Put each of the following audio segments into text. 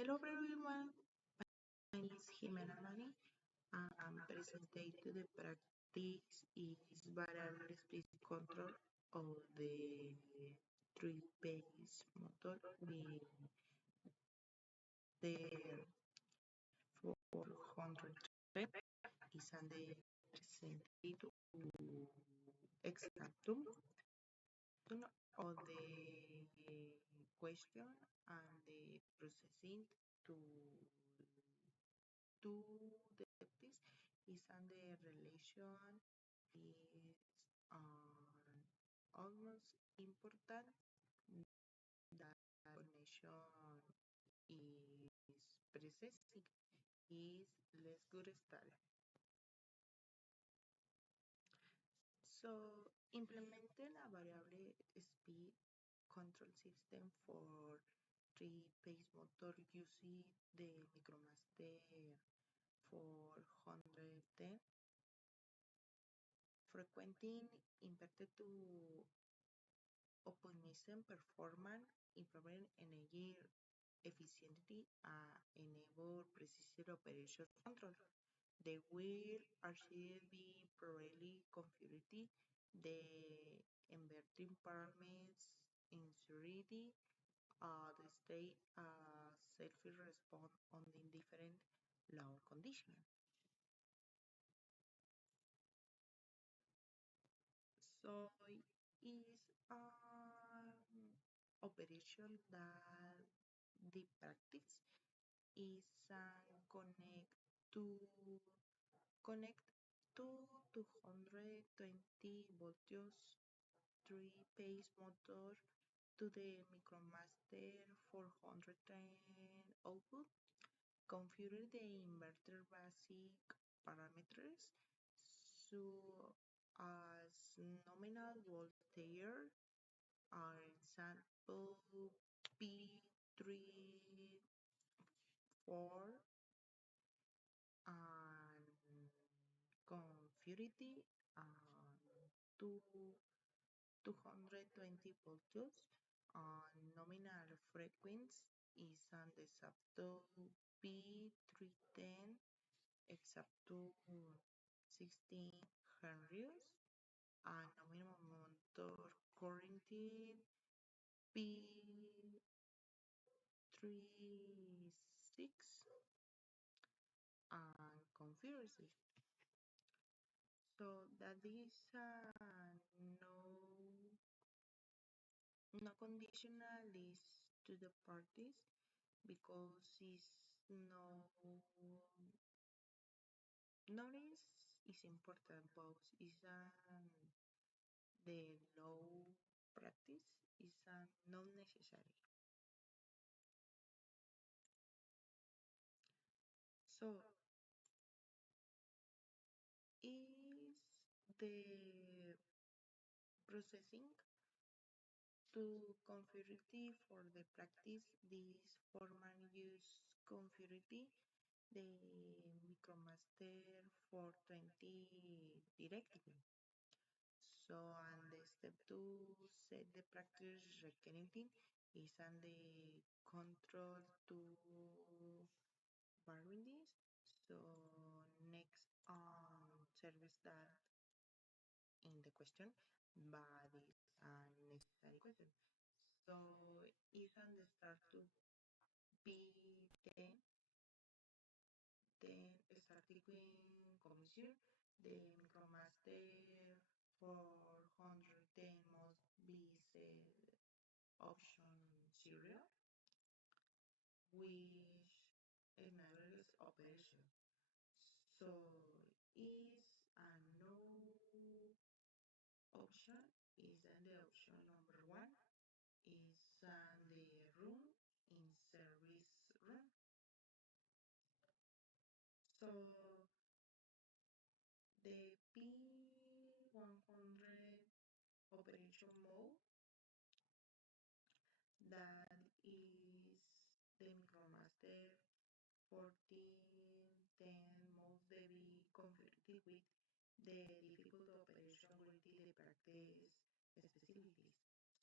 Hello everyone, my name is Jimena Mani. Presented to the practice is variable speed control of the three-phase motor with the 400 rep is on the presented to example of the question and the processing to the practice is on the relation is almost important that connection is processing is let's get started. So implementing a variable speed control system for three-phase motor using the Micromaster 410 frequenting inverted to optimizing performance, improving energy efficiency, enable precise operation control. The will RCD properly configured the inverting parameters in security, the state self-respond on the different load conditions. So is operation that the practice is to connect to 220 volts three-phase motor to the Micromaster 410 output, configure the inverter basic parameters so as nominal voltage are example P3 4 and configurity to 220 volts and nominal frequency is on the subto P310 except to 16 hertz and nominal motor current P36 and configuracy. So that is no conditional list to the parties because it's is important but is the low practice is not necessary. So is the processing to configurity for the practice this formal use configurity the Micromaster 420 directly. So and the step to set the practice recurring is on the control to variables. So next service that in the question, but it's a necessary question. So is on the start to be 10, then starting with commission, the Micromaster 410 must be set option 0, which enables operation. So is a no option is in the option number 1 is the room in service room. So the P100 operation mode that is the Micromaster 1410 must be configured with the difficult operation with the practice specificities.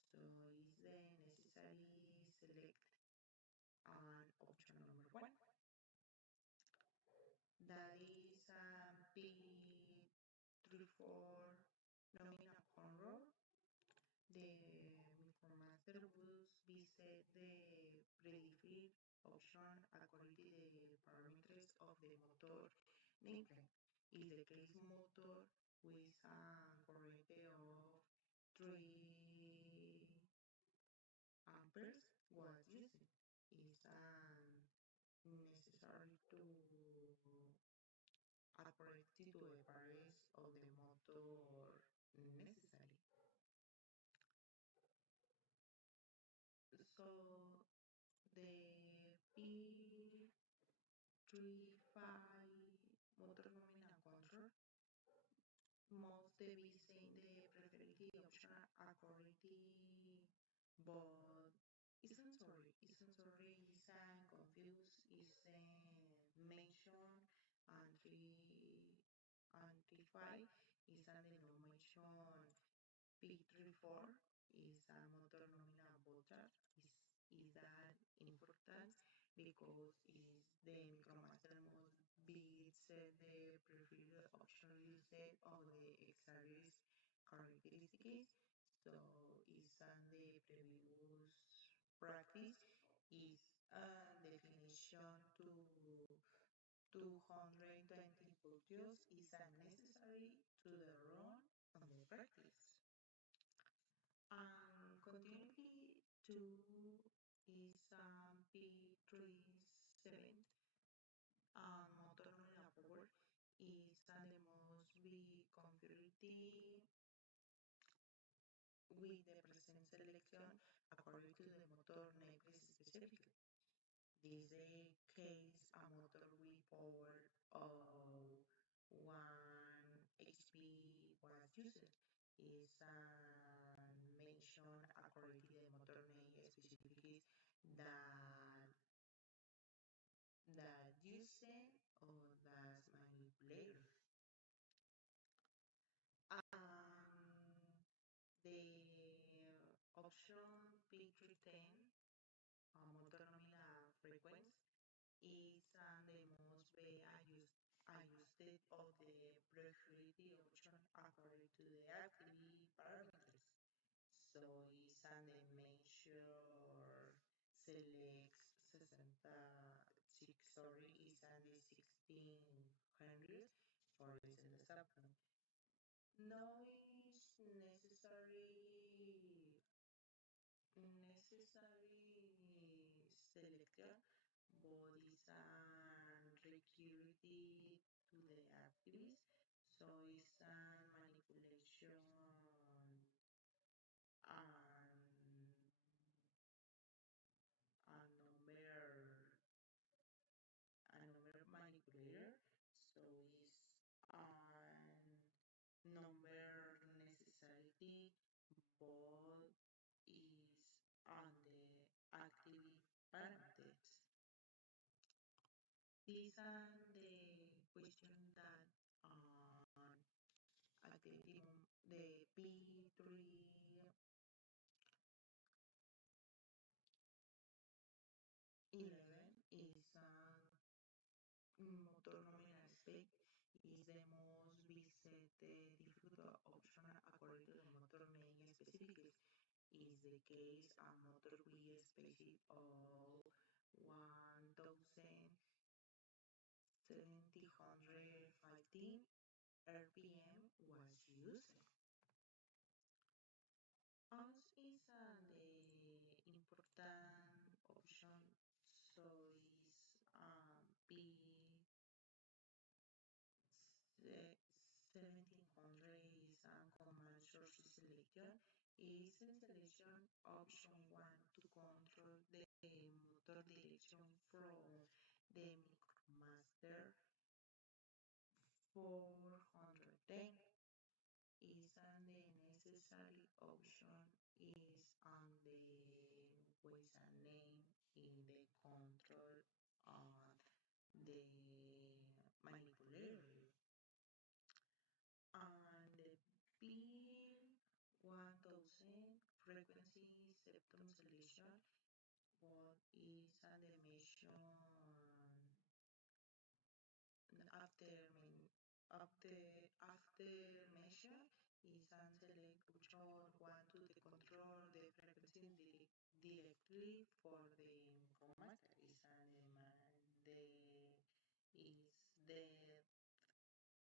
So is the necessary select an option before nominal control, the MicroMaster will visit the predefined option according to the parameters of the motor nameplate. Is the case motor with a current of 3 amperes was used. Is necessary to according to the values of the motor necessary. So the P35 motor nominal control must be seen the preferred option according to but isn't sorry isn't confused isn't mentioned and 5 isn't denomination P34 is a motor nominal voltage is that important because is the MicroMaster must be set the preferred option used of the exterior characteristics. So is the previous practice is a definition to 220 volts is unnecessary to the run on the practice. And continuity 2 is P37 and motor nominal power is the must be configured with the present selection according to the motor next specific. This is the case a motor with power of 1 HP was used. Is mentioned according to the motor name specifics that use or that manipulator. The option P310 motor nominal frequency is the most be adjusted of the preferred option according to the activity parameters. So is the measure selects 66 sorry is the 1600 for this example. No is necessary selection bodies and security to the activities. So it's a manipulation and a number manipulator. So it's a number necessity but is on the activity parameters. These are the questions that activity the P311 is motor nominal spec is the most visited difficult option according to the motor name specifics. Is the case a motor with specific of 1715 RPM was used. As is the important option, so is P 1700 is a command source selection. Is a selection option 1 to control the motor direction from the MicroMaster 410 is the necessary option is on the with a name in the control on the manipulator and the P1000 frequency septum selection what is an emission after after after measure is and select option 1 to the control the frequency directly for the information is the is the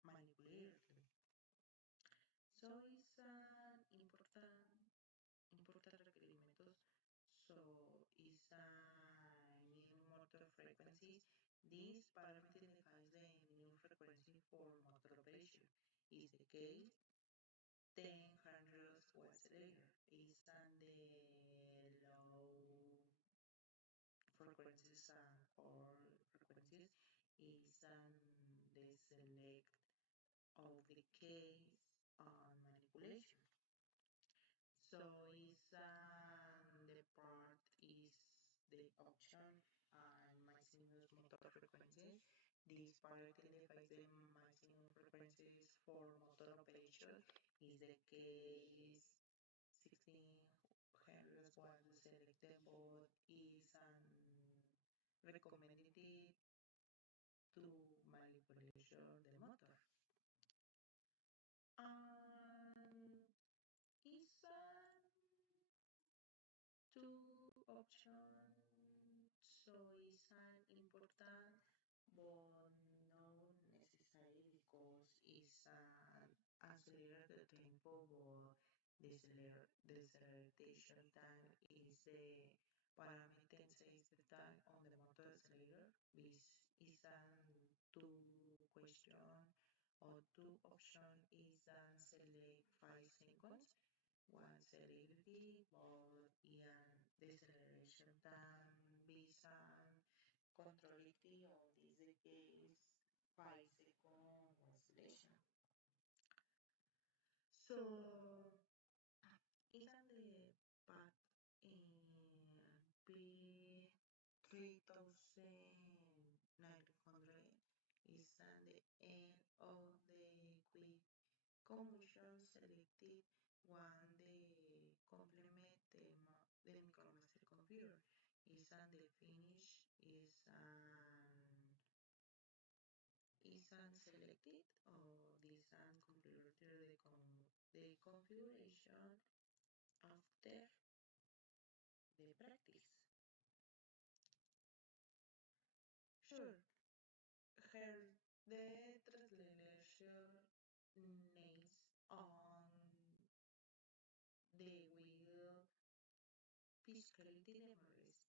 manipulated. So it's an important requirements. So is minimum motor frequencies. This parameter defines the minimum frequency for motor operation. Is the case 10 watts later is on the low frequencies and all frequencies is on the select of the case on manipulation. So is the part is the option and maximum motor frequencies. This part identifies the maximum frequencies for motor operation. Is the case 1600 was selected but is recommended to manipulation the motor. And is two options, so it's an important but not necessary because it's an accelerated the tempo but deceleration time is the parameter says the time on the motor accelerator. This is an two question or two option is an select 5 seconds one celebrity ball and deceleration time based on controlity of this case 5 second oscillation. So is on the path in P3900 is on the end of the quick combustion selected one the complement the micromaster computer is on the finish is unselected or this computer the configuration after the practice. Sure, here the translation names on the wheel physicality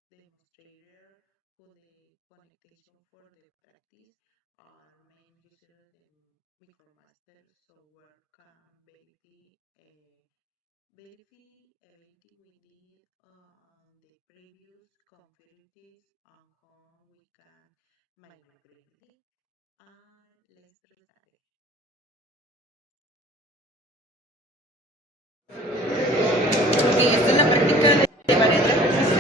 demonstrator for the connection for the practice are main user the micromaster software can verify we did on the previous configurations and how we can manipulate it and let's start it. Ok, esta es la práctica de varias ejercicios.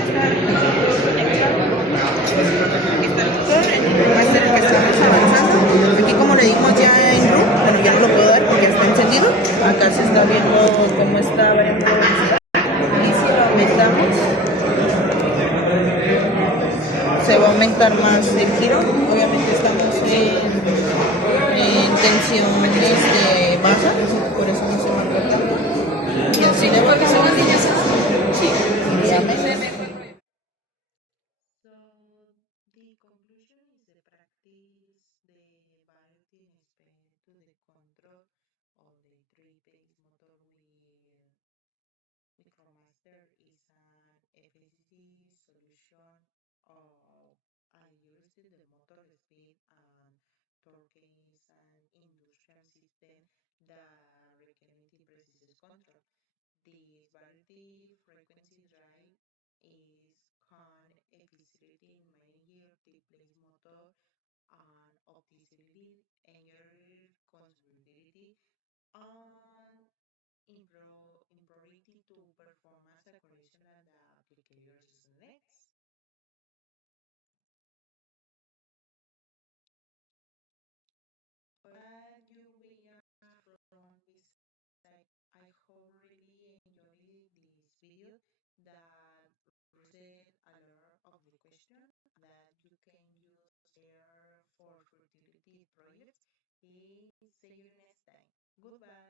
Está el tutor, en el máster en que estamos avanzando. Aquí como le dimos ya en root, bueno ya no lo puedo dar porque está encendido. Acá se está viendo cómo está variando la velocidad. Y si lo aumentamos, se va a aumentar más el giro. Obviamente estamos en tensión baja, por eso no se marca tanto. Y así le va a pasar las niñas. Sí, So the conclusion is the practice the variety in Spain to the control of the three-phase motor with Micromaster is an efficiency solution of I used the motor speed and torque is an industrial system that requires precise control. This variety frequency drive is can efficiently manage the place motor and optimally energy consumptibility and improve to performance accuracy and the applications next. Alright, you we are from this side. I hope really enjoy this video that reset a lot of the question that you can use here for fertility projects. See you next time. Goodbye.